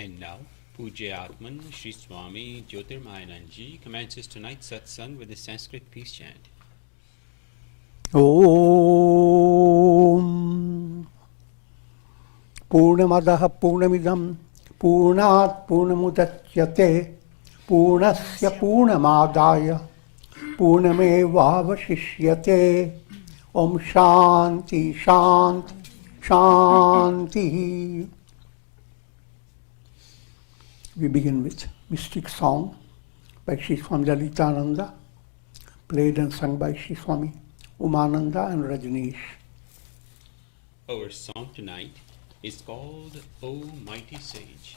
And now, Pujya Atman Sri Swami Jyotirmayananda ji commences tonight's satsang with the Sanskrit peace chant. Om Purnamadaha Purnamidam Purnat Purnamudachyate Purnasya Purnamadaya Purnamevavashishyate. Om Shanti Shanti Shanti. We begin with mystic song by Sri Swami Lalitananda, played and sung by Sri Swami Umananda and Rajneesh. Our song tonight is called O Mighty Sage.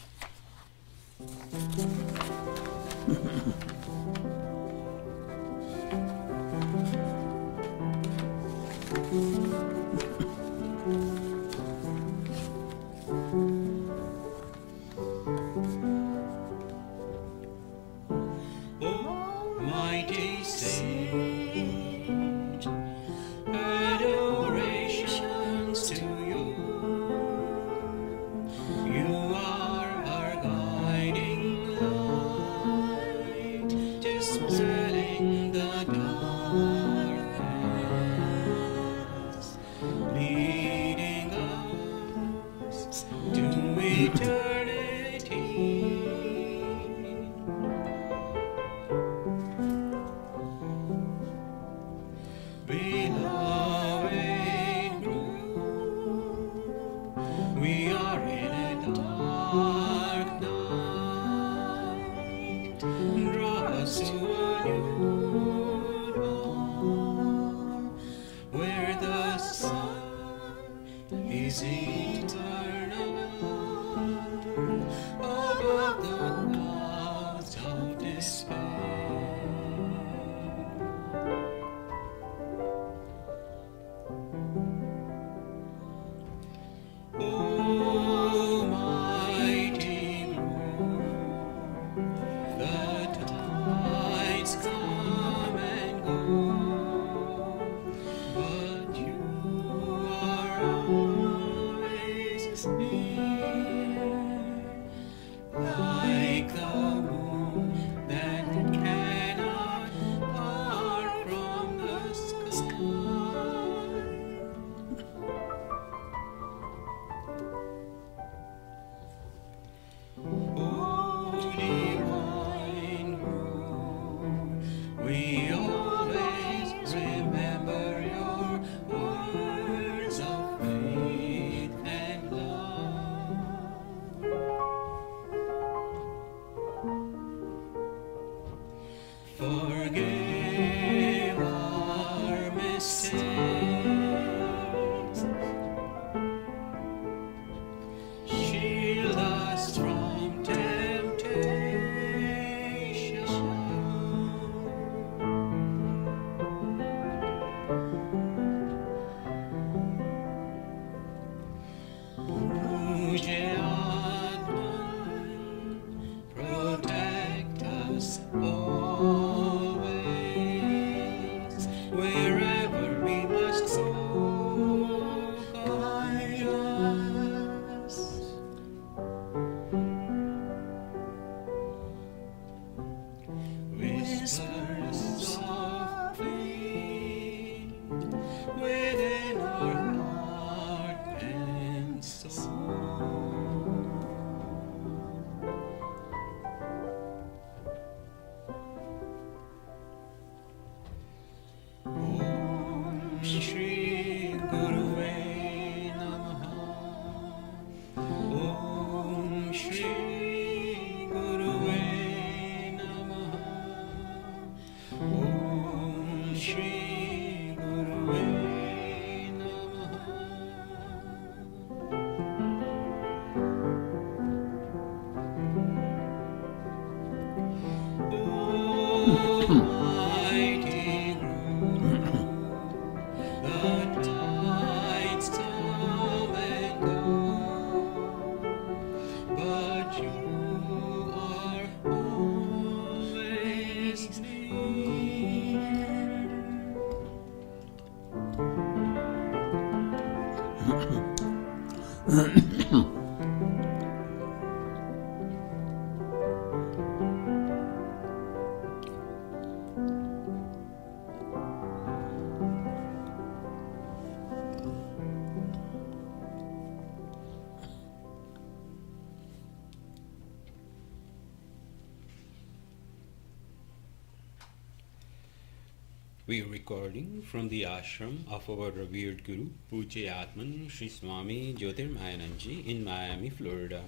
We are recording from the ashram of our revered Guru, Pujya Atman Sri Swami Jyotirmayananda in Miami, Florida.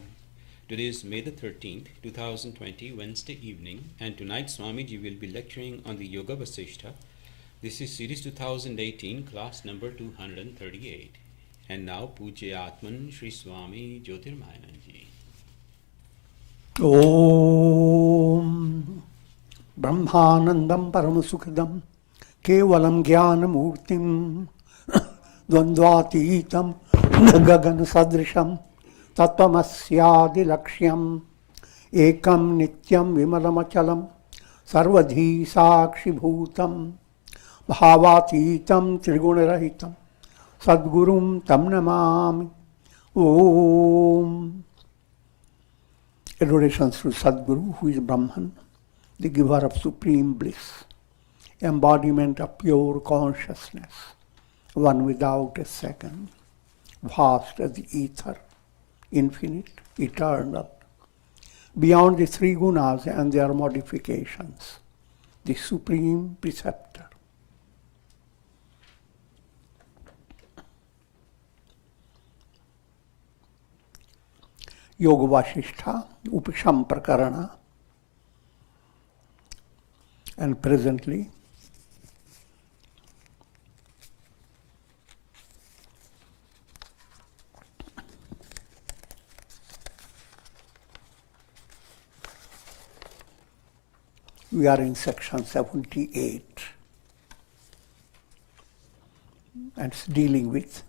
Today is May the 13th, 2020, Wednesday evening, and tonight Swamiji will be lecturing on the Yoga Vasistha. This is Series 2018, class number 238. And now Pujya Atman Sri Swami Jyotirmayananda. Om Brahmanandam Paramasukadam Kevalam Jnanamurtim Dvandvatitam Gagan Sadrisham Tattvamasya Laksham Ekam Nityam Vimalamachalam Sarvadhi Sakshi Bhutam Bhavatitam Trigunarahitam Sadgurum Tam Namami. Om. Adorations to Sadguru, who is Brahman, the giver of supreme bliss, embodiment of pure consciousness, one without a second, vast as the ether, infinite, eternal, beyond the three gunas and their modifications, the supreme preceptor. Yoga Vasistha, Upasham Prakarana, and presently we are in section 78 and it's dealing with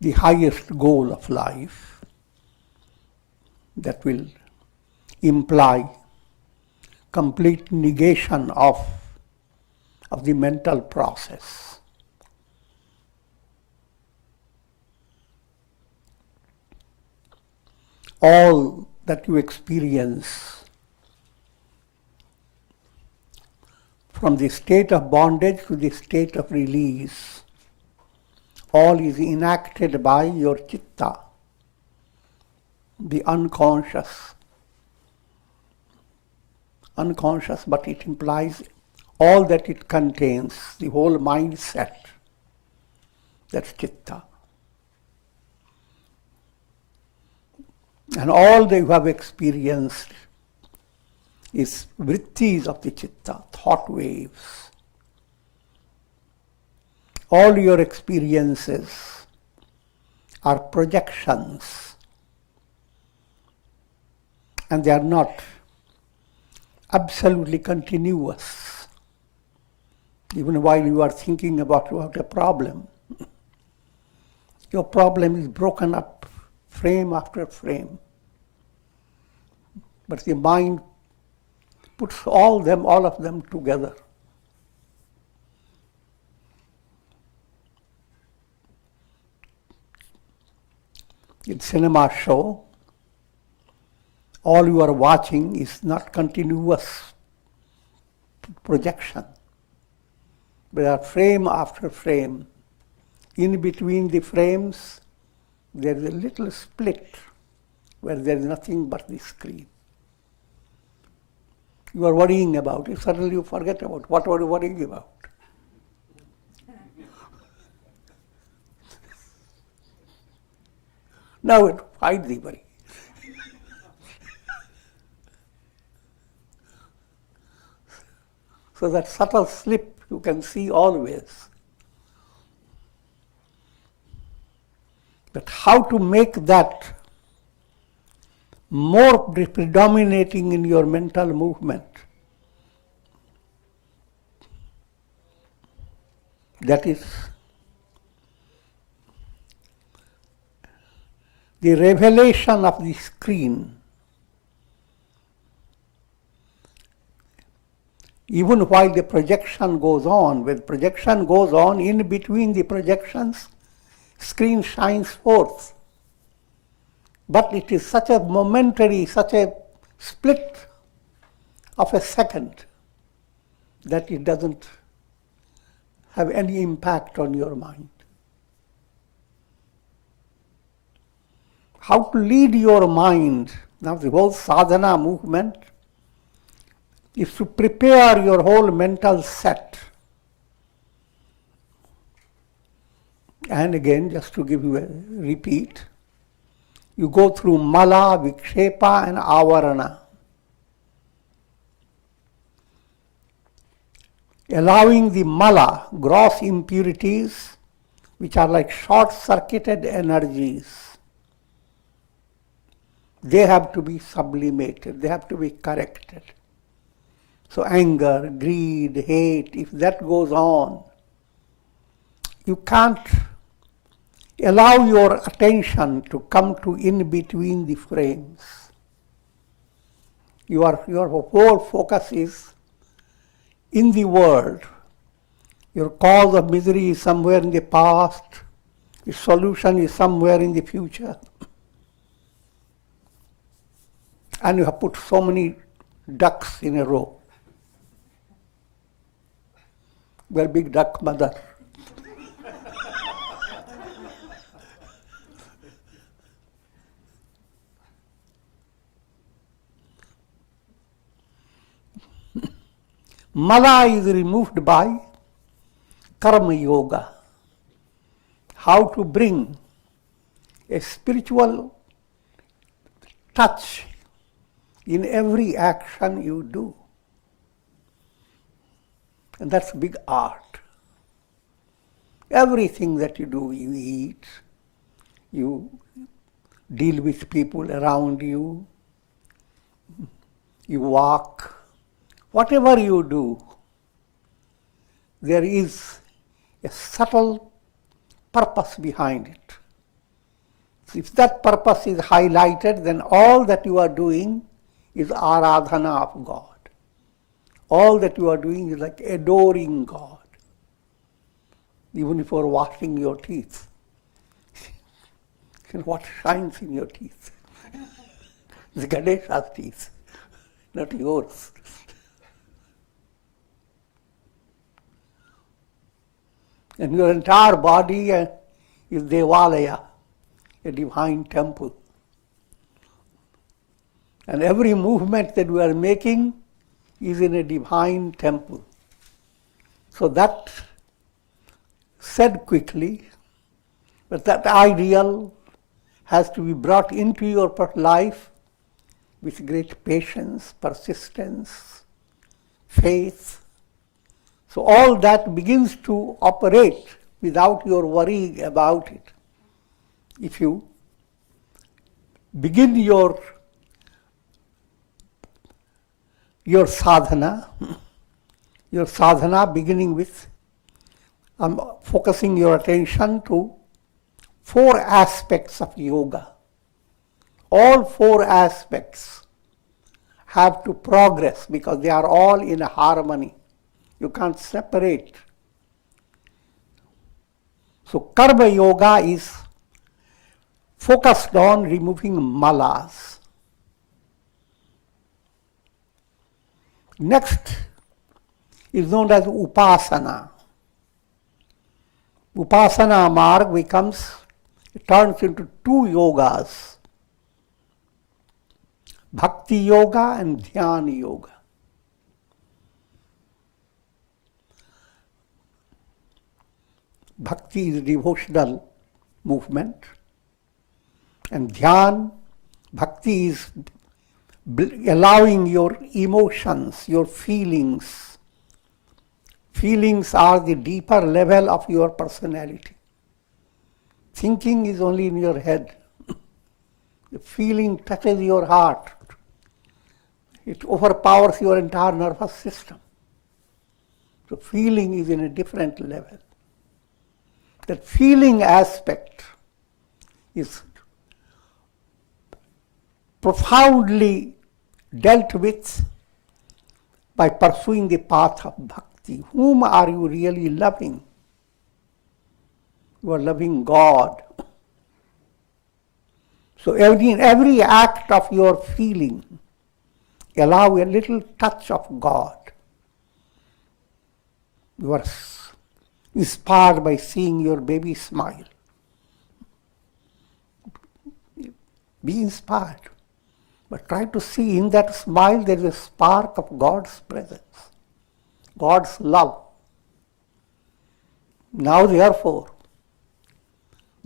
the highest goal of life that will imply complete negation of the mental process. All that you experience from the state of bondage to the state of release, all is enacted by your chitta, the unconscious, but it implies all that it contains, the whole mindset, that's chitta. And all that you have experienced is vrittis of the chitta, thought waves. All your experiences are projections, and they are not absolutely continuous. Even while you are thinking about a problem, your problem is broken up frame after frame. But the mind puts all of them together. In cinema show, all you are watching is not continuous projection, but are frame after frame. In between the frames, there is a little split where there is nothing but the screen. You are worrying about it, suddenly you forget about what were you worrying about. Now it hides the worry. So that subtle slip you can see always. But how to make that more predominating in your mental movement? That is the revelation of the screen. Even while the projection goes on, when projection goes on, in between the projections, screen shines forth. But it is such a momentary, such a split of a second that it doesn't have any impact on your mind. How to lead your mind? Now the whole sadhana movement is to prepare your whole mental set And again, just to give you a repeat, you go through mala, vikshepa and avarana. Allowing the mala, gross impurities, which are like short-circuited energies, they have to be sublimated, they have to be corrected. So anger, greed, hate, if that goes on, you can't allow your attention to come to in between the frames. Your whole focus is in the world. Your cause of misery is somewhere in the past. The solution is somewhere in the future. And you have put so many ducks in a row. We're big duck mother. Mala is removed by karma yoga. How to bring a spiritual touch in every action you do. And that's big art. Everything that you do, you eat, you deal with people around you, you walk, whatever you do, there is a subtle purpose behind it. If that purpose is highlighted, then all that you are doing is aradhana of God. All that you are doing is like adoring God. Even if you are washing your teeth, what shines in your teeth? It's Ganesha's teeth, not yours. And your entire body is Devalaya, a divine temple. And every movement that we are making is in a divine temple. So that said quickly, but that ideal has to be brought into your life with great patience, persistence, faith. So all that begins to operate without your worrying about it. If you begin your sadhana beginning with focusing your attention to 4 aspects of yoga. All 4 aspects have to progress because they are all in harmony. You can't separate. So karma yoga is focused on removing malas. Next is known as upasana. Upasana marg turns into 2 yogas, bhakti yoga and dhyana yoga. Bhakti is devotional movement, and dhyan, bhakti is allowing your emotions, your feelings. Feelings are the deeper level of your personality. Thinking is only in your head. The feeling touches your heart. It overpowers your entire nervous system. So feeling is in a different level. That feeling aspect is profoundly dealt with by pursuing the path of bhakti. Whom are you really loving? You are loving God. So in every act of your feeling, allow a little touch of God. You are inspired by seeing your baby smile. Be inspired. But try to see in that smile there is a spark of God's presence, God's love. Now therefore,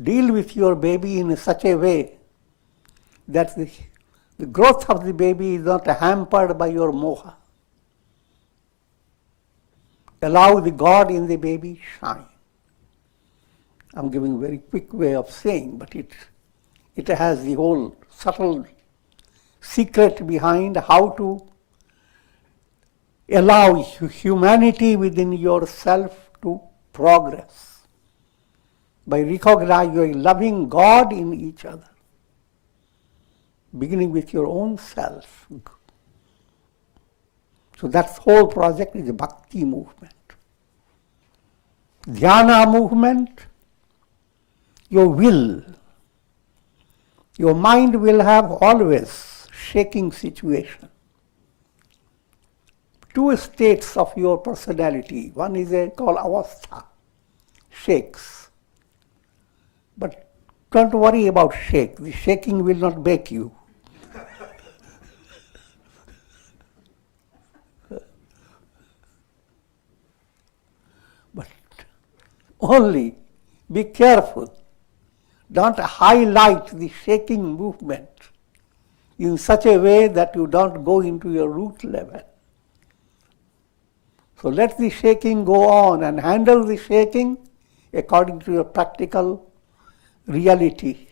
deal with your baby in such a way that the growth of the baby is not hampered by your moha. Allow the God in the baby shine. I'm giving a very quick way of saying, but it has the whole subtle secret behind how to allow humanity within yourself to progress by recognizing loving God in each other, beginning with your own self. So that whole project is a bhakti movement. Jana movement, your will. Your mind will have always shaking situation. Two states of your personality. One is called avastha, shakes. But don't worry about shake. The shaking will not bake you. But only be careful. Don't highlight the shaking movement in such a way that you don't go into your root level. So let the shaking go on and handle the shaking according to your practical reality.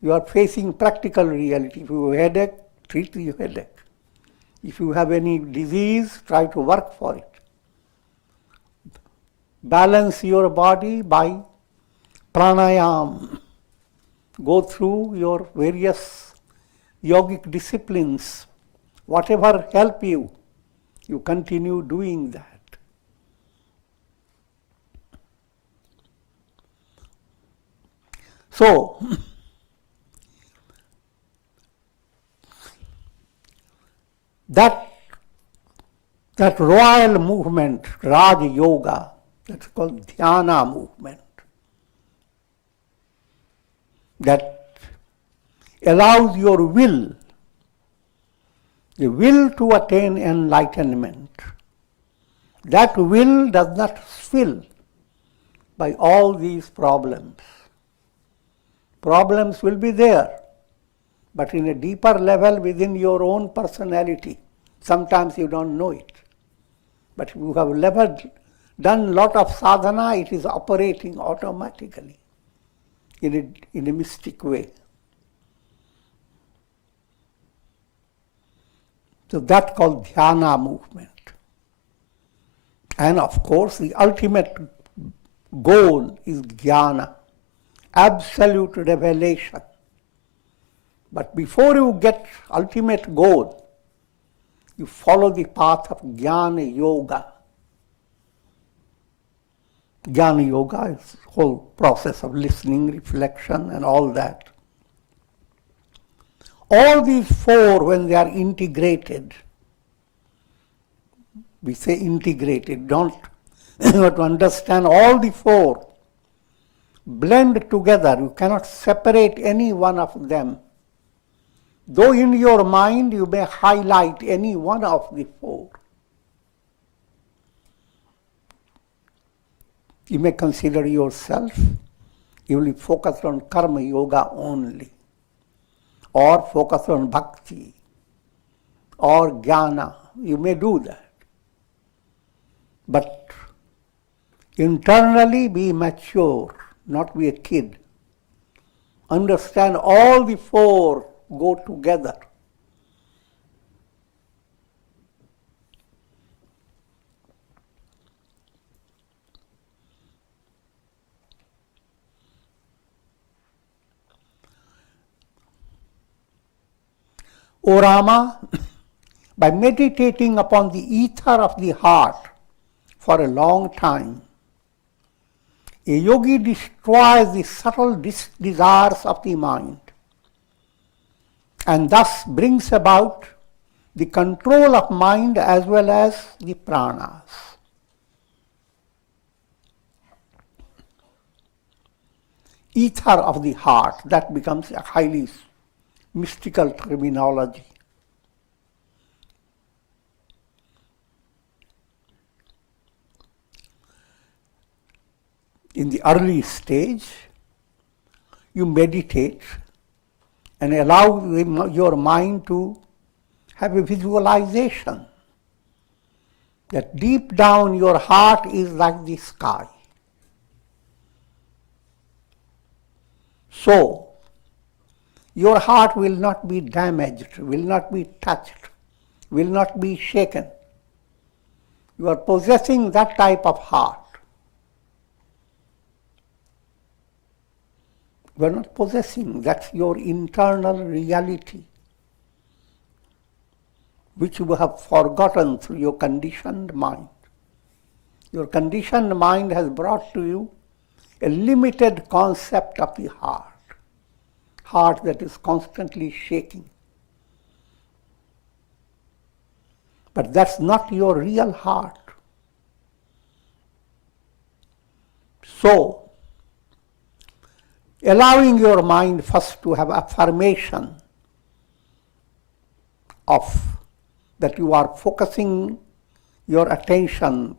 You are facing practical reality. If you have a headache, treat your headache. If you have any disease, try to work for it. Balance your body by pranayam. Go through your various yogic disciplines. Whatever help you, you continue doing that. So, that royal movement, Raj Yoga, that's called Dhyana movement, that allows your will, the will to attain enlightenment. That will does not fill by all these problems. Problems will be there, but in a deeper level within your own personality. Sometimes you don't know it. But if you have done a lot of sadhana, it is operating automatically in a mystic way. So that's called Dhyana movement. And of course, the ultimate goal is Jnana, absolute revelation. But before you get ultimate goal, you follow the path of Jnana Yoga. Jnana Yoga is the whole process of listening, reflection, and all that. All these four, when they are integrated, we say integrated, don't you have to understand all the four blend together. You cannot separate any one of them. Though in your mind you may highlight any one of the four. You may consider yourself, you will focus on karma yoga only, or focus on bhakti, or jnana. You may do that. But internally be mature, not be a kid. Understand all the four go together. O Rama, by meditating upon the ether of the heart for a long time, a yogi destroys the subtle desires of the mind and thus brings about the control of mind as well as the pranas. Ether of the heart, that becomes a highly mystical terminology. In the early stage, you meditate and allow your mind to have a visualization that deep down your heart is like the sky. So, your heart will not be damaged, will not be touched, will not be shaken. You are possessing that type of heart. You are not possessing, that's your internal reality, which you have forgotten through your conditioned mind. Your conditioned mind has brought to you a limited concept of the heart that is constantly shaking. But that's not your real heart. So, allowing your mind first to have affirmation of that you are focusing your attention,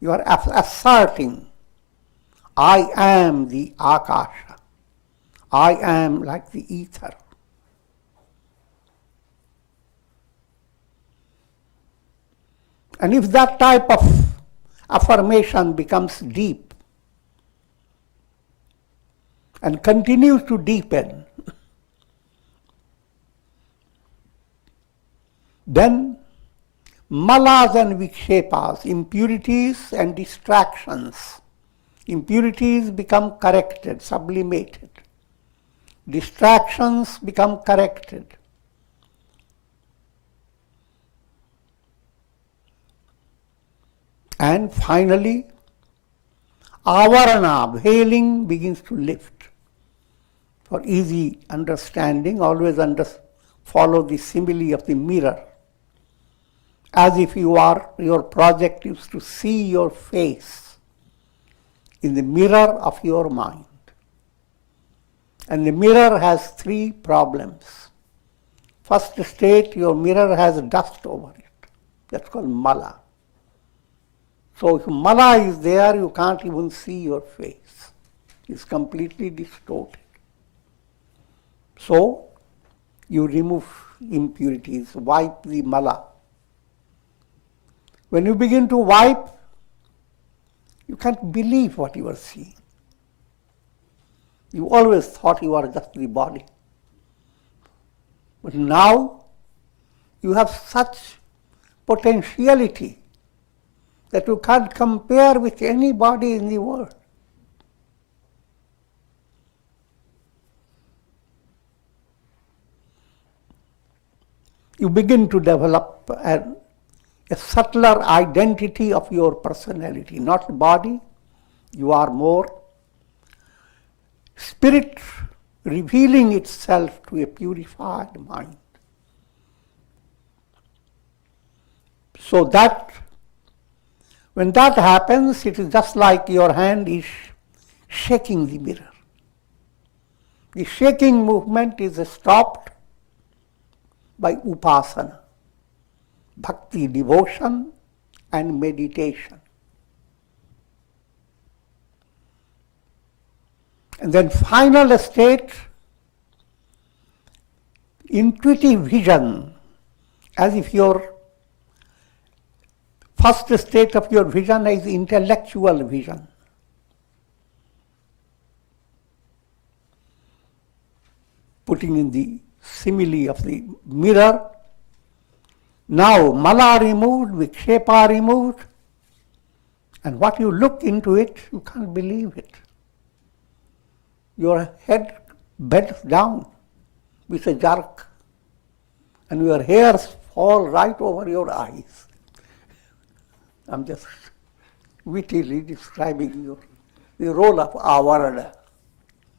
you are asserting, I am the Akasha. I am like the ether. And if that type of affirmation becomes deep and continues to deepen, then malas and vikshepas, impurities and distractions, impurities become corrected, sublimated. Distractions become corrected. And finally, avarana, veiling, begins to lift. For easy understanding, always follow the simile of the mirror. As if your project is to see your face in the mirror of your mind. And the mirror has three problems. First state, your mirror has dust over it. That's called mala. So if mala is there, you can't even see your face. It's completely distorted. So you remove impurities, wipe the mala. When you begin to wipe, you can't believe what you are seeing. You always thought you are just the body. But now you have such potentiality that you can't compare with anybody in the world. You begin to develop a subtler identity of your personality, not body. You are more spirit revealing itself to a purified mind. So that, when that happens, it is just like your hand is shaking the mirror. The shaking movement is stopped by upasana, bhakti, devotion, and meditation. And then final state, intuitive vision, as if your first state of your vision is intellectual vision. Putting in the simile of the mirror, now mala removed, vikshepa removed, and what you look into it, you can't believe it. Your head bends down with a jerk, and your hairs fall right over your eyes. I'm just wittily describing the role of avarana.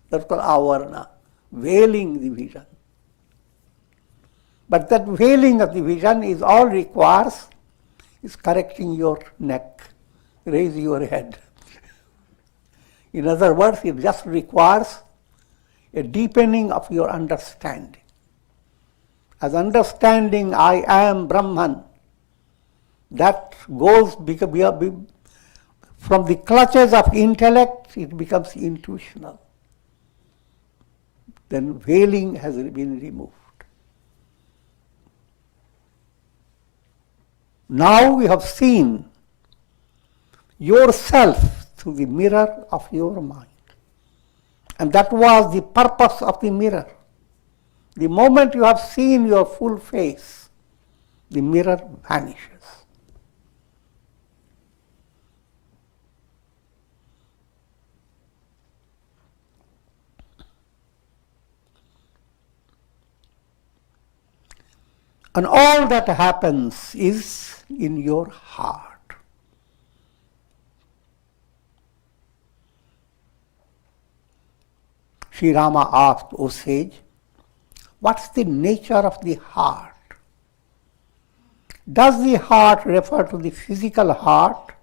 That's called avarana, veiling the vision. But that veiling of the vision is all requires is correcting your neck, raise your head. In other words, it just requires a deepening of your understanding. As understanding I am Brahman, that goes from the clutches of intellect, it becomes intuitional. then veiling has been removed. Now we have seen yourself through the mirror of your mind. And that was the purpose of the mirror. The moment you have seen your full face, the mirror vanishes. And all that happens is in your heart. Sri Rama asked, O sage, what's the nature of the heart? Does the heart refer to the physical heart?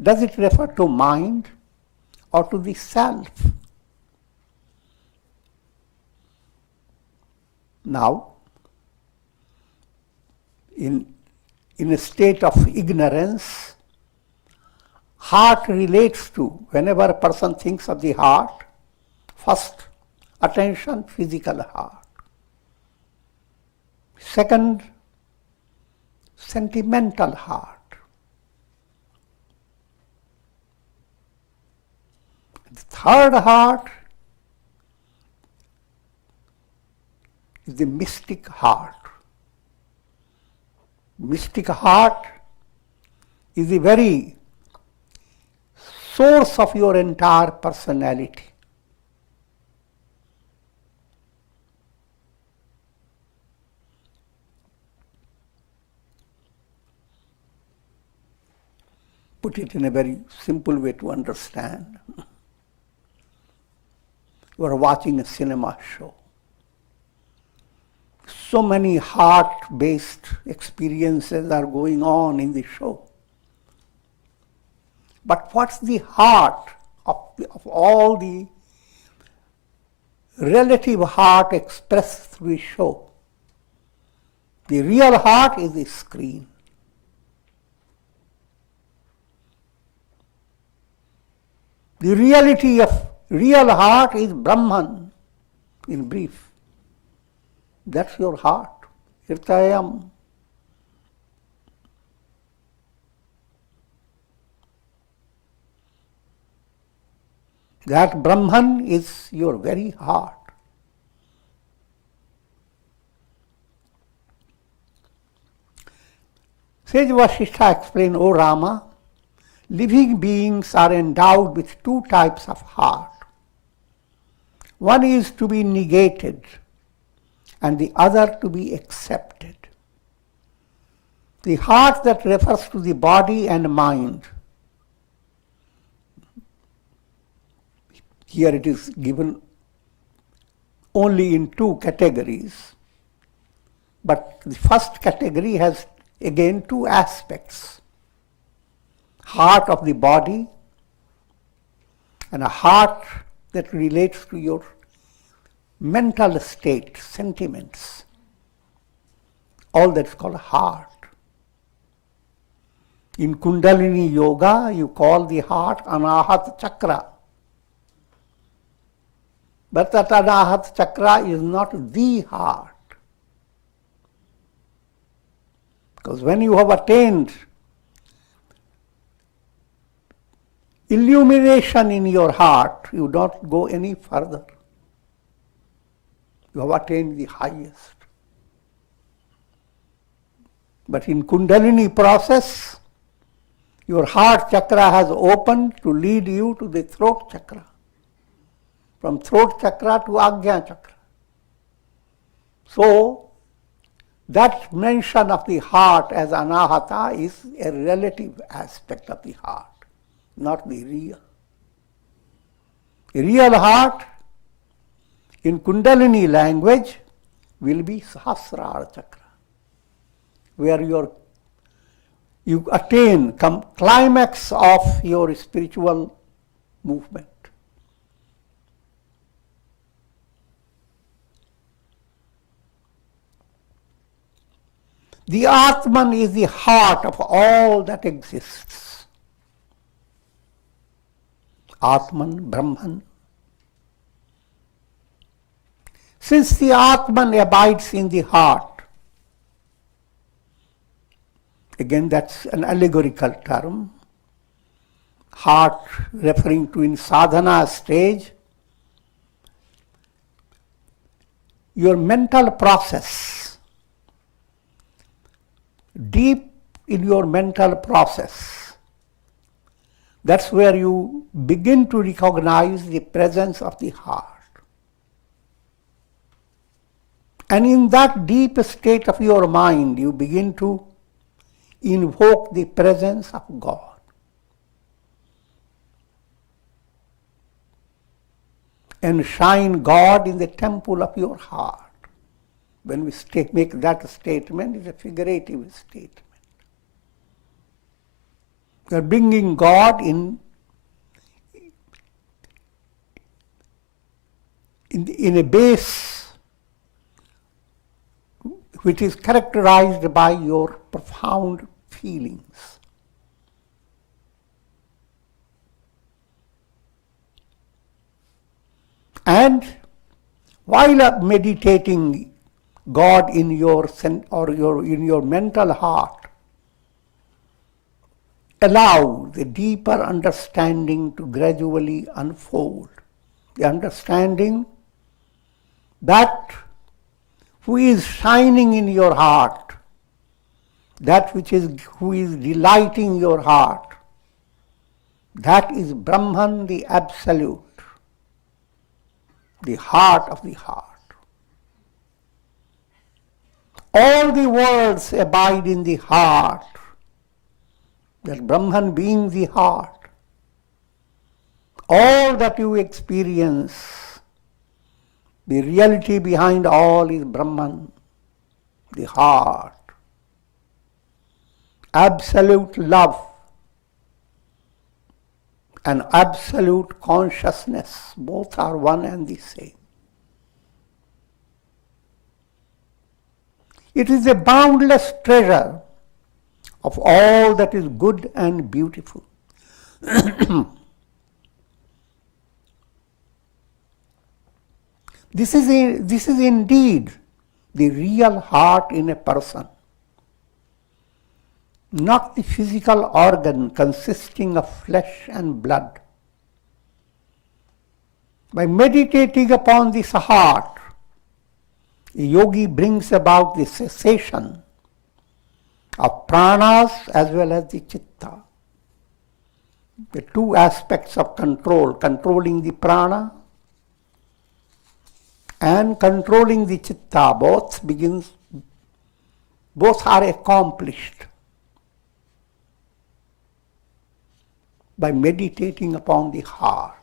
Does it refer to mind or to the self? Now, in a state of ignorance, heart relates to, whenever a person thinks of the heart, first, attention, physical heart. Second, sentimental heart. The third heart is the mystic heart. Mystic heart is the very source of your entire personality. Put it in a very simple way to understand. You are watching a cinema show. So many heart-based experiences are going on in the show. But what's the heart of all the relative heart expressed through the show? The real heart is the screen. The reality of real heart is Brahman, in brief. That's your heart. Hirtayam. That Brahman is your very heart. Sage Vasistha explained, O Rama, living beings are endowed with two types of heart. One is to be negated and the other to be accepted. The heart that refers to the body and mind, here it is given only in two categories, but the first category has again two aspects. Heart of the body and a heart that relates to your mental state, sentiments. All that's called heart. In Kundalini Yoga, you call the heart Anahata Chakra. But that Anahata Chakra is not the heart. Because when you have attained illumination in your heart, you don't go any further. You have attained the highest. But in Kundalini process, your heart chakra has opened to lead you to the throat chakra. From throat chakra to Ajna chakra. So, that mention of the heart as Anahata is a relative aspect of the heart, not the real. The real heart, in Kundalini language, will be Sahasrara chakra, where you attain climax of your spiritual movement. The Atman is the heart of all that exists. Atman, Brahman. Since the Atman abides in the heart, again that's an allegorical term, heart referring to in sadhana stage, your mental process, deep in your mental process, that's where you begin to recognize the presence of the heart. And in that deep state of your mind, you begin to invoke the presence of God. Enshrine God in the temple of your heart. When we make that statement, it's a figurative statement. We are bringing God in a base which is characterized by your profound feelings. And while meditating God in your in your mental heart, allow the deeper understanding to gradually unfold. The understanding that who is shining in your heart, that who is delighting your heart, that is Brahman, the Absolute, the heart of the heart. All the worlds abide in the heart, that Brahman being the heart. All that you experience, the reality behind all is Brahman, the heart. Absolute love and absolute consciousness, both are one and the same. It is a boundless treasure of all that is good and beautiful. This is indeed the real heart in a person, not the physical organ consisting of flesh and blood. By meditating upon this heart, a yogi brings about the cessation of pranas as well as the chitta. The two aspects of control, controlling the prana and controlling the chitta, both are accomplished by meditating upon the heart.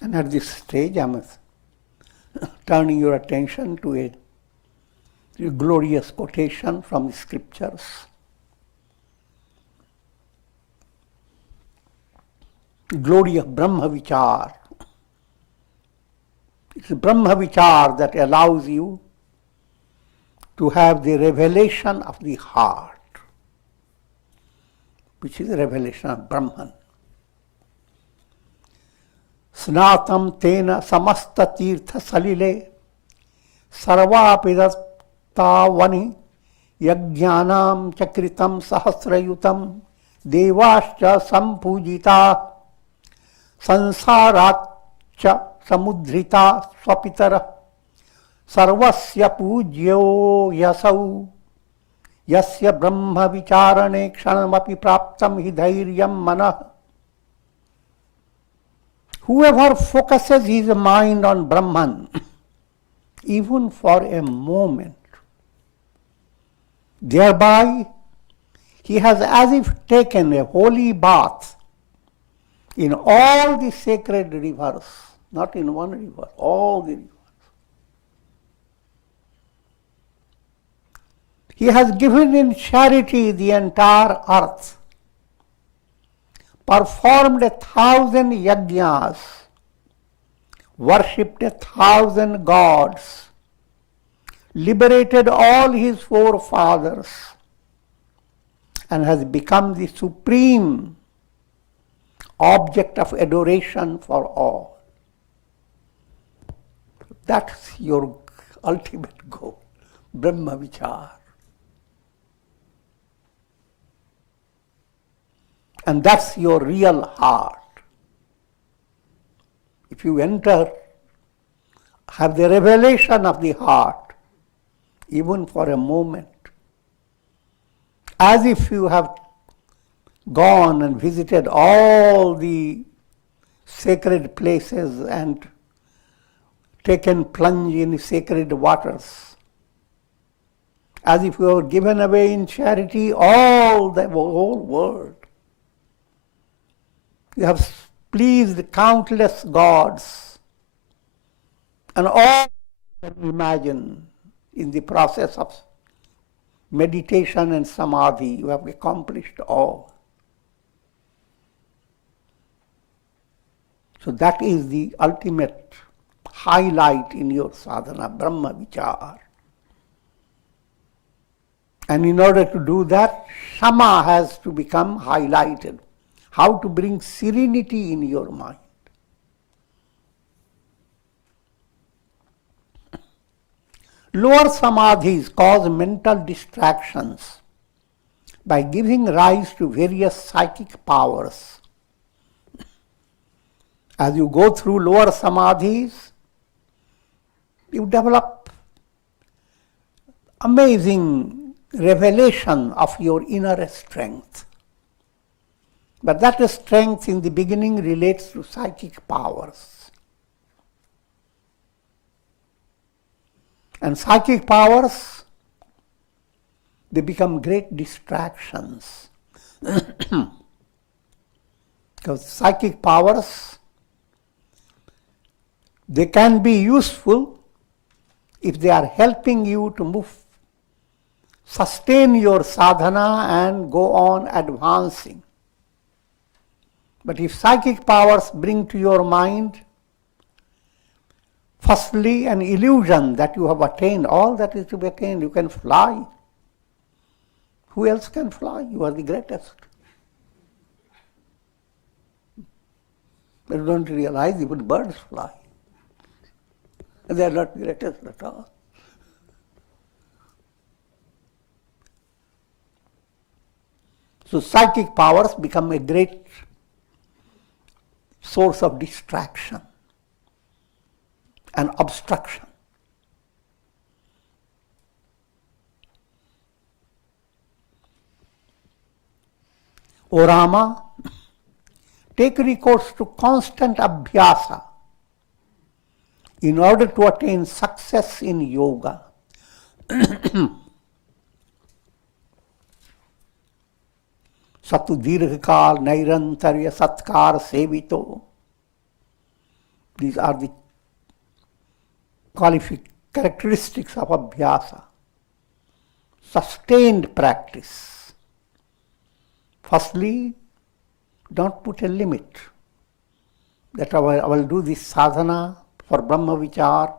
And at this stage, I'm turning your attention to a glorious quotation from the scriptures. Glory of Brahma Vichar. It's Brahma Vichar that allows you to have the revelation of the heart, which is the revelation of Brahman. Snatam tena samasta tirtha salile sarvapidattavani yajnanam chakritam sahasrayutam devascha sampujita sansaracha samudhrita swapitara sarvasya pujyo yasau yasya brahma vicharane kshanamapi praptam hidairyam manah. Whoever focuses his mind on Brahman, even for a moment, thereby he has as if taken a holy bath in all the sacred rivers, not in one river, all the rivers. He has given in charity the entire earth, performed 1,000 yajnas, worshipped 1,000 gods, liberated all his forefathers, and has become the supreme object of adoration for all. That's your ultimate goal, Brahma Vichar. And that's your real heart. If you enter, have the revelation of the heart, even for a moment, as if you have gone and visited all the sacred places and taken plunge in sacred waters, as if you were given away in charity all the whole world. You have pleased countless gods, and all you can imagine in the process of meditation and samadhi, you have accomplished all. So that is the ultimate highlight in your sadhana, Brahma Vichar. And in order to do that, Shama has to become highlighted. How to bring serenity in your mind. Lower samadhis cause mental distractions by giving rise to various psychic powers. As you go through lower samadhis, you develop amazing revelation of your inner strength. But that strength in the beginning relates to psychic powers. And psychic powers, they become great distractions. Because psychic powers, they can be useful if they are helping you to sustain your sadhana and go on advancing. But if psychic powers bring to your mind, firstly, an illusion that you have attained all that is to be attained, you can fly. Who else can fly? You are the greatest. But you don't realize even birds fly. They are not greatest at all. So psychic powers become a great source of distraction and obstruction. O Rama, take recourse to constant Abhyasa in order to attain success in yoga. Satu dirghakal nairantarya satkar sevito. These are the characteristics of Abhyasa. Sustained practice. Firstly, don't put a limit. That I will do this sadhana for Brahma Vichar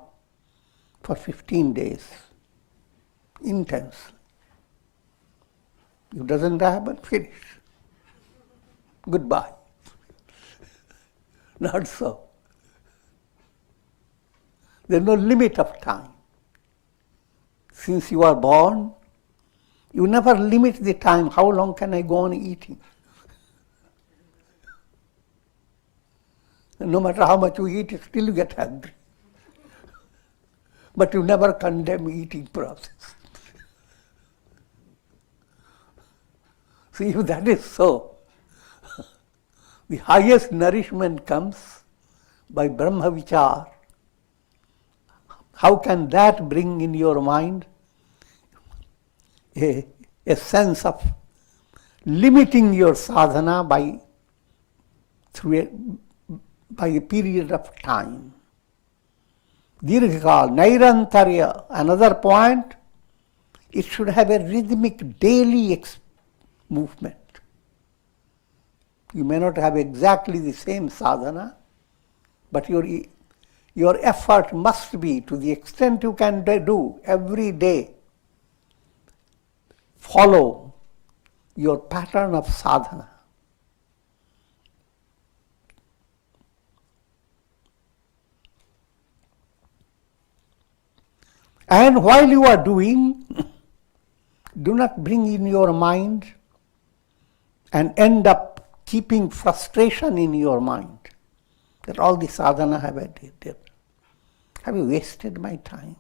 for 15 days. Intense. If it doesn't happen, finish. Goodbye. Not so. There is no limit of time. Since you are born, you never limit the time. How long can I go on eating? And no matter how much you eat, still you get hungry. But you never condemn eating process. See, if that is so, the highest nourishment comes by Brahma Vichar. How can that bring in your mind a sense of limiting your sadhana by a period of time? Dirghakal, nairantarya, another point, it should have a rhythmic daily movement. You may not have exactly the same sadhana, but your effort must be, to the extent you can do every day, follow your pattern of sadhana. And while you are doing, do not bring in your mind and end up keeping frustration in your mind that all the sadhana have I did. Have you wasted my time?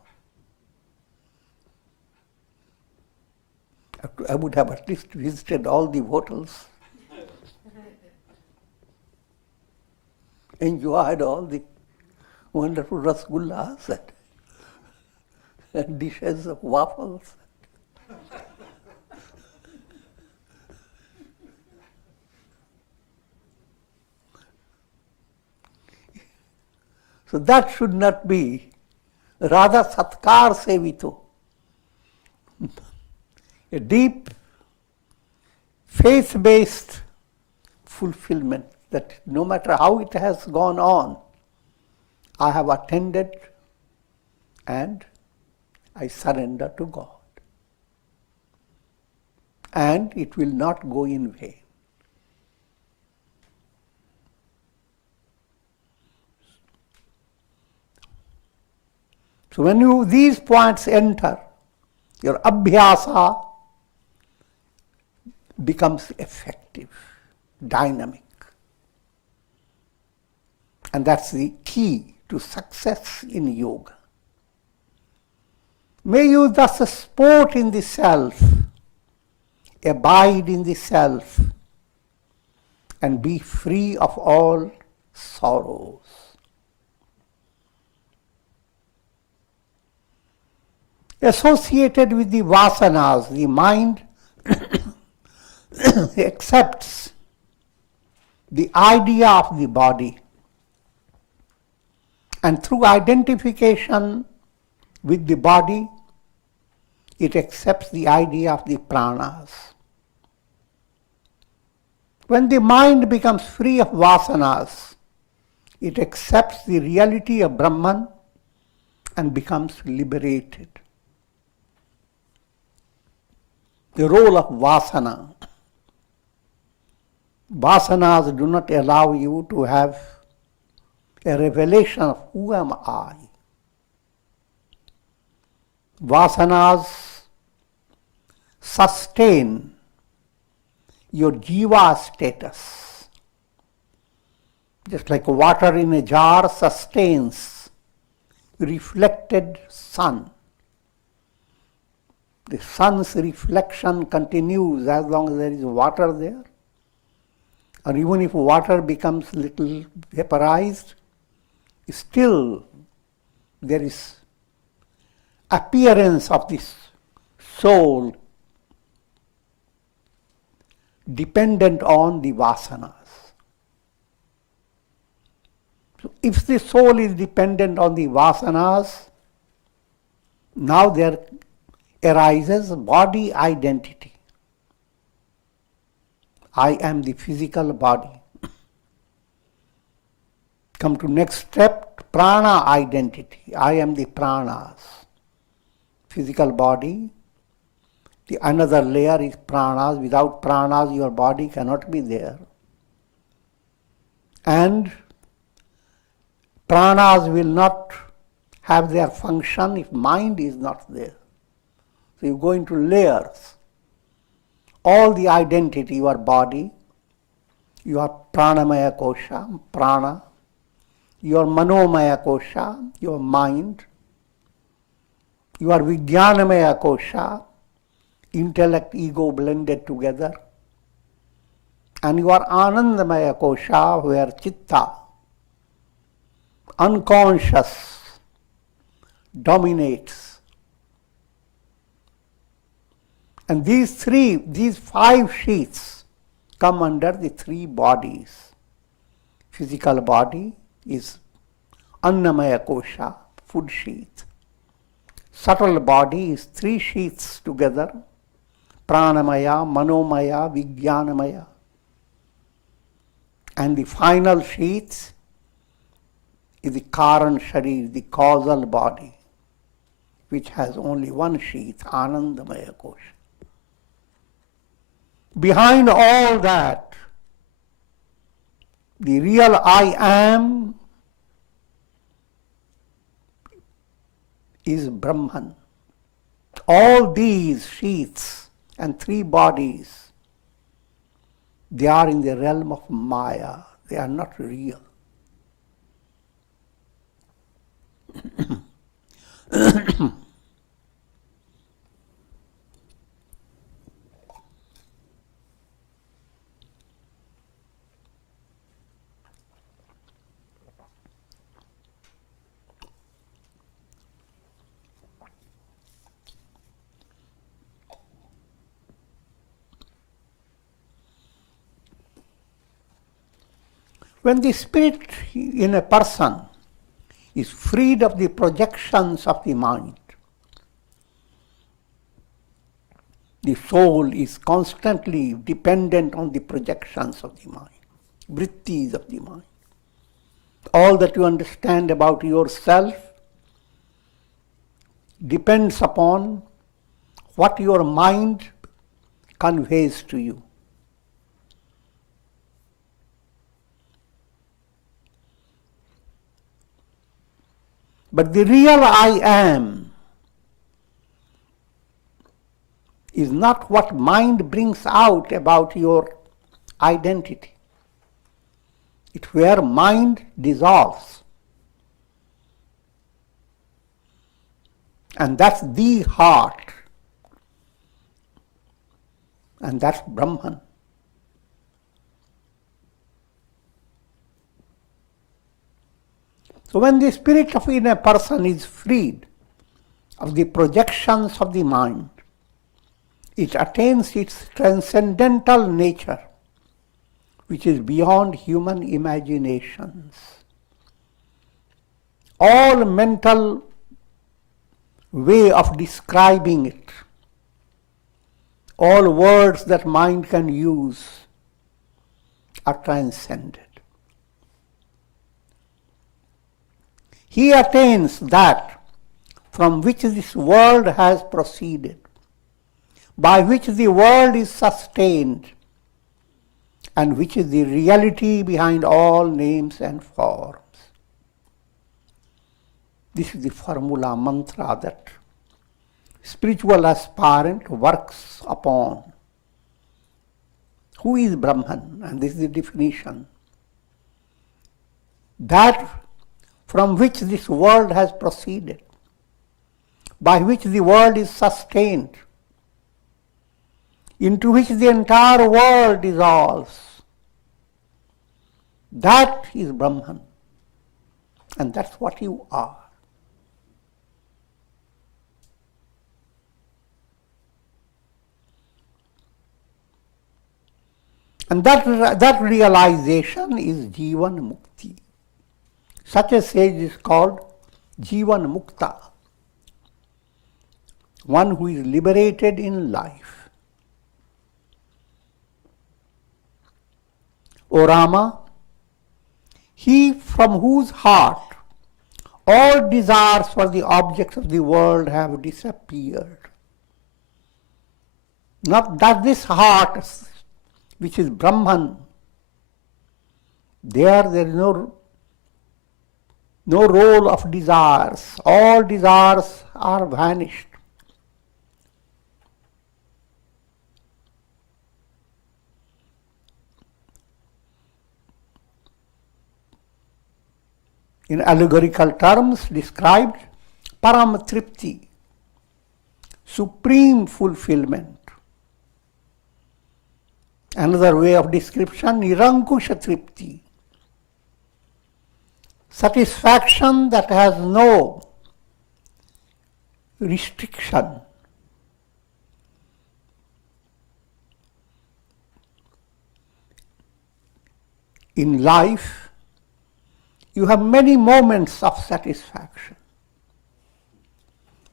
I would have at least visited all the hotels, enjoyed all the wonderful rasgullas and dishes of waffles. So that should not be rather satkar sevito. A deep, faith-based fulfillment that no matter how it has gone on, I have attended and I surrender to God. And it will not go in vain. So when these points enter, your abhyasa becomes effective, dynamic. And that's the key to success in yoga. May you thus sport in the self, abide in the self, and be free of all sorrows. Associated with the vasanas, the mind accepts the idea of the body, and through identification with the body, it accepts the idea of the pranas. When the mind becomes free of vasanas, it accepts the reality of Brahman and becomes liberated. The role of vasana. Vasanas do not allow you to have a revelation of who am I. Vasanas sustain your jiva status. Just like water in a jar sustains reflected sun. The sun's reflection continues as long as there is water there. Or even if water becomes little vaporized, still there is appearance of this soul dependent on the vasanas. So if the soul is dependent on the vasanas, now there arises body identity. I am the physical body. Come to next step, prana identity. I am the pranas. Physical body. The another layer is pranas. Without pranas, your body cannot be there. And pranas will not have their function if mind is not there. So you go into layers. All the identity, your body, your pranamaya kosha, prana, your manomaya kosha, your mind, your vijnanamaya kosha, intellect, ego blended together, and your anandamaya kosha, where chitta, unconscious, dominates. And these five sheaths come under the three bodies. Physical body is annamaya kosha, food sheath. Subtle body is three sheaths together, pranamaya, manomaya, vijnanamaya. And the final sheath is the karan sharir, the causal body, which has only one sheath, anandamaya kosha. behind all that, the real I am is Brahman. All these sheaths and three bodies, they are in the realm of Maya. They are not real. When the spirit in a person is freed of the projections of the mind, the soul is constantly dependent on the projections of the mind, vrittis of the mind. All that you understand about yourself depends upon what your mind conveys to you. But the real I am is not what mind brings out about your identity. It's where mind dissolves. And that's the heart. And that's Brahman. So when the spirit of in a person is freed of the projections of the mind, it attains its transcendental nature, which is beyond human imaginations. All mental way of describing it, all words that mind can use are transcended. He attains that from which this world has proceeded, by which the world is sustained, and which is the reality behind all names and forms. This is the formula, mantra that spiritual aspirant works upon. Who is Brahman? And this is the definition. That from which this world has proceeded, by which the world is sustained, into which the entire world dissolves. That is Brahman, and that's what you are. And that realization is Jeevanmukti. Such a sage is called Jeevanmukta, one who is liberated in life. O Rama, he from whose heart all desires for the objects of the world have disappeared. Not that this heart, which is Brahman, there is no role of desires. All desires are vanished. In allegorical terms described, param tripti, supreme fulfillment. Another way of description, nirankusha tripti, satisfaction that has no restriction. In life, you have many moments of satisfaction,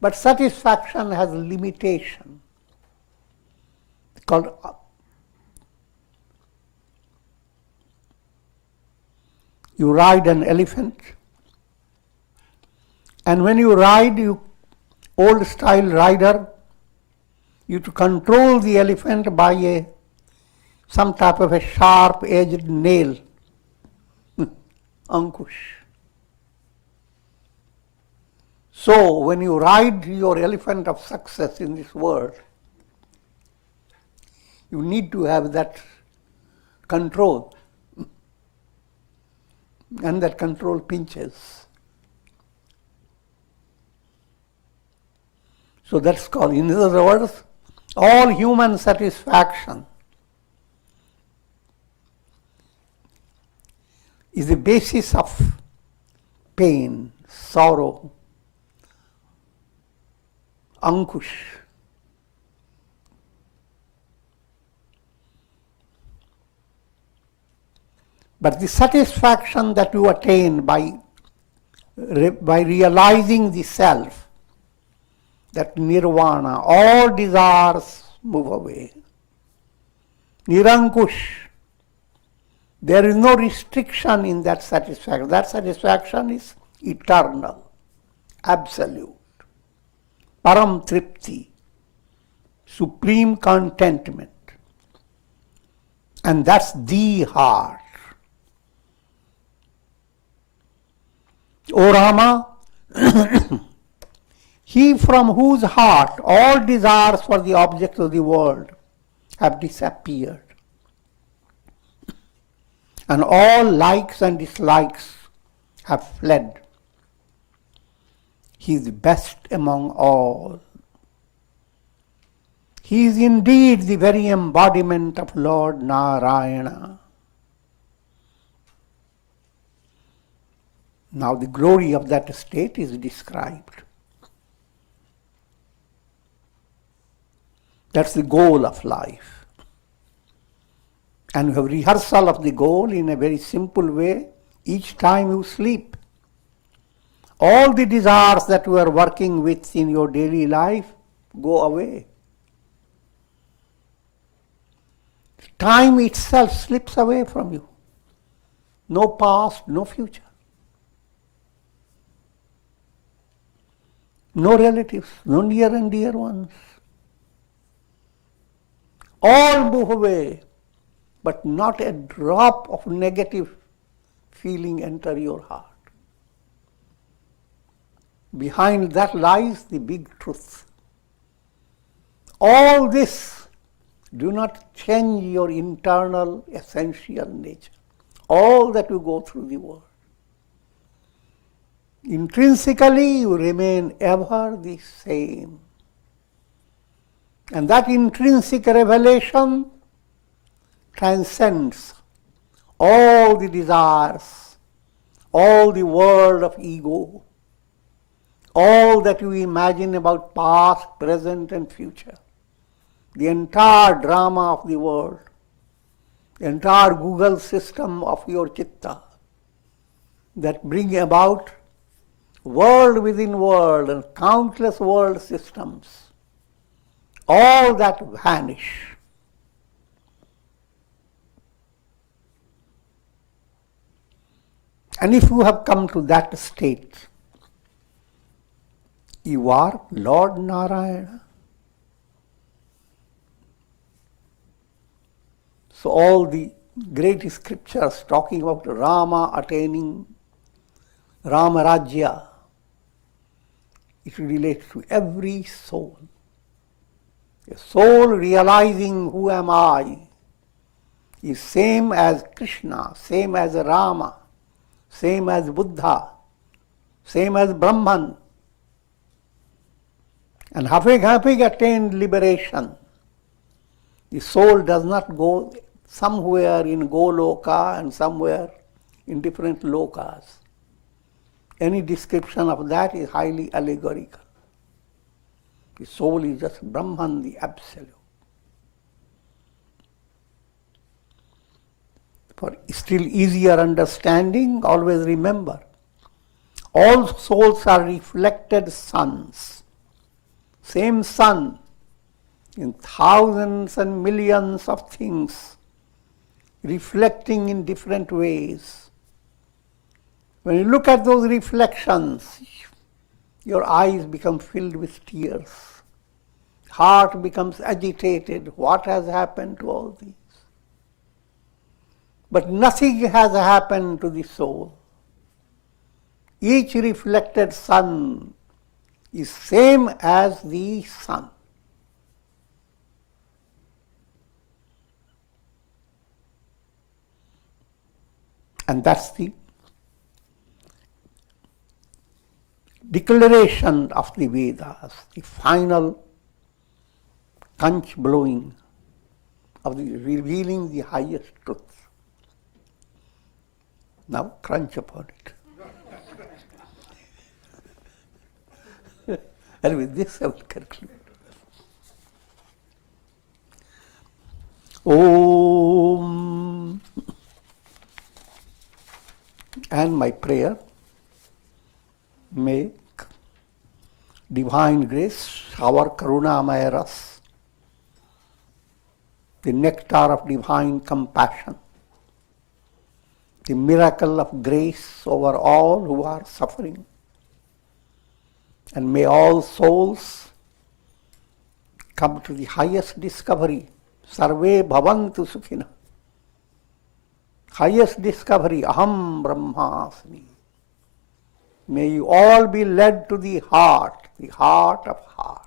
but satisfaction has a limitation. It's called you ride an elephant, and when you ride, you old style rider, you to control the elephant by a some type of a sharp-edged nail, Ankush. So when you ride your elephant of success in this world, you need to have that control. And that control pinches. So that's called, in other words, all human satisfaction is the basis of pain, sorrow, Ankush. But the satisfaction that you attain by realizing the self, that nirvana, all desires move away. Nirankush. There is no restriction in that satisfaction. That satisfaction is eternal, absolute. Param Tripti, supreme contentment. And that's the heart. O Rama, he from whose heart all desires for the objects of the world have disappeared, and all likes and dislikes have fled. He is the best among all. He is indeed the very embodiment of Lord Narayana. Now the glory of that state is described. That's the goal of life. And you have rehearsal of the goal in a very simple way each time you sleep. All the desires that you are working with in your daily life go away. Time itself slips away from you. No past, no future. No relatives, no near and dear ones. All move away, but not a drop of negative feeling enter your heart. Behind that lies the big truth. All this do not change your internal essential nature. All that you go through the world. Intrinsically, you remain ever the same. And that intrinsic revelation transcends all the desires, all the world of ego, all that you imagine about past, present, and future. The entire drama of the world, the entire Google system of your chitta that bring about world within world and countless world systems, all that vanish. And if you have come to that state, you are Lord Narayana. So all the great scriptures talking about Rama attaining Rama Rajya, it relates to every soul. A soul realizing who am I is same as Krishna, same as Rama, same as Buddha, same as Brahman. And having attained liberation, the soul does not go somewhere in Goloka and somewhere in different lokas. Any description of that is highly allegorical. The soul is just Brahman, the Absolute. For still easier understanding, always remember, all souls are reflected suns. Same sun in thousands and millions of things, reflecting in different ways. When you look at those reflections, your eyes become filled with tears. Heart becomes agitated. What has happened to all these? But nothing has happened to the soul. Each reflected sun is same as the sun. And that's the declaration of the Vedas, the final conch blowing of the revealing the highest truth. Now crunch upon it. And with this I will conclude. Om. And my prayer, may divine grace, our karunamaya ras, the nectar of divine compassion, the miracle of grace over all who are suffering, and may all souls come to the highest discovery, sarve bhavantu sukhina. Highest discovery, aham brahmasmi. May you all be led to the heart of heart.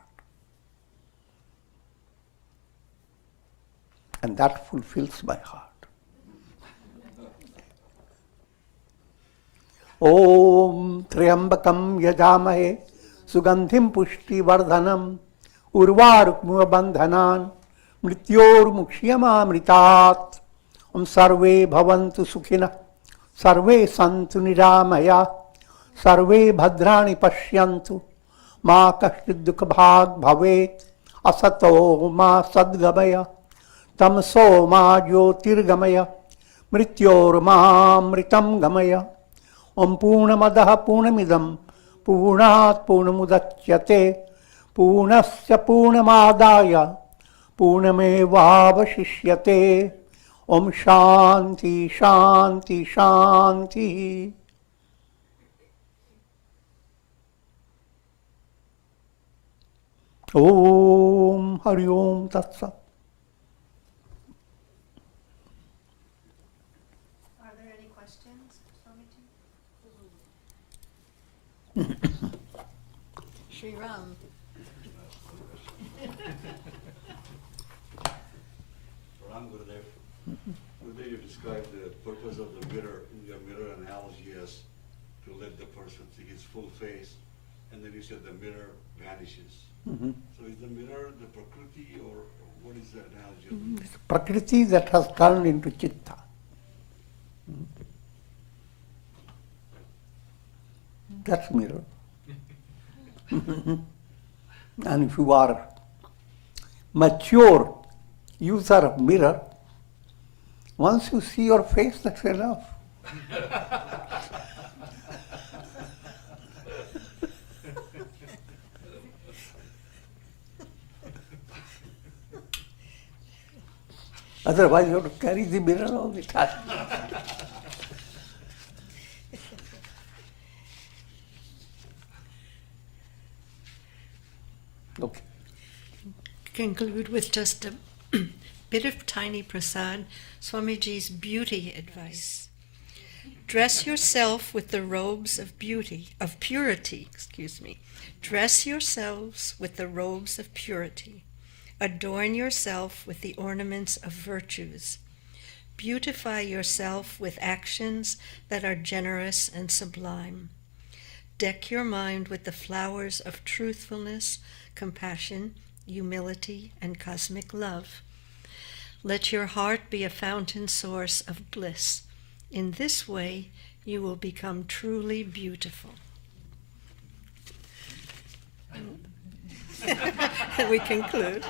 And that fulfills my heart. Om Triambakam Yajamahe Sugandhim Pushti Vardhanam Urvarukmuva Bandhanan Mrityor Mukshiyama Mritat Om Sarve Bhavantu Sukhina Sarve Santu Niramaya Sarve Bhadrani Pashyantu Ma Kashchid Dukha Bhag Bhavet Asato Ma Sadgamaya Tamso Ma Jyotirgamaya Mrityor Ma Mritam Gamaya Om Purnamadaha Purnamidam Purnat Purnamudachyate Purnasya Purnamadaya Purnamevavashishyate Om Shanti Shanti Shanti. Om Hari Om Tat Sat. Are there any questions, Swamiji? Shri Ram. Ram Gurudev, Gurudev, you described the purpose of the mirror in your mirror analogy as to let the person see his full face, and then you said the mirror vanishes. Mm-hmm. So is the mirror the Prakriti, or what is the analogy of it? It's Prakriti that has turned into Chitta. That's mirror. And if you are mature user of mirror, once you see your face, that's enough. Otherwise, you have to carry the mirror all the time. Okay. Conclude with just a bit of tiny prasad, Swamiji's beauty advice. Dress yourself with the robes of purity. Dress yourselves with the robes of purity. Adorn yourself with the ornaments of virtues. Beautify yourself with actions that are generous and sublime. Deck your mind with the flowers of truthfulness, compassion, humility, and cosmic love. Let your heart be a fountain source of bliss. In this way, you will become truly beautiful. We conclude.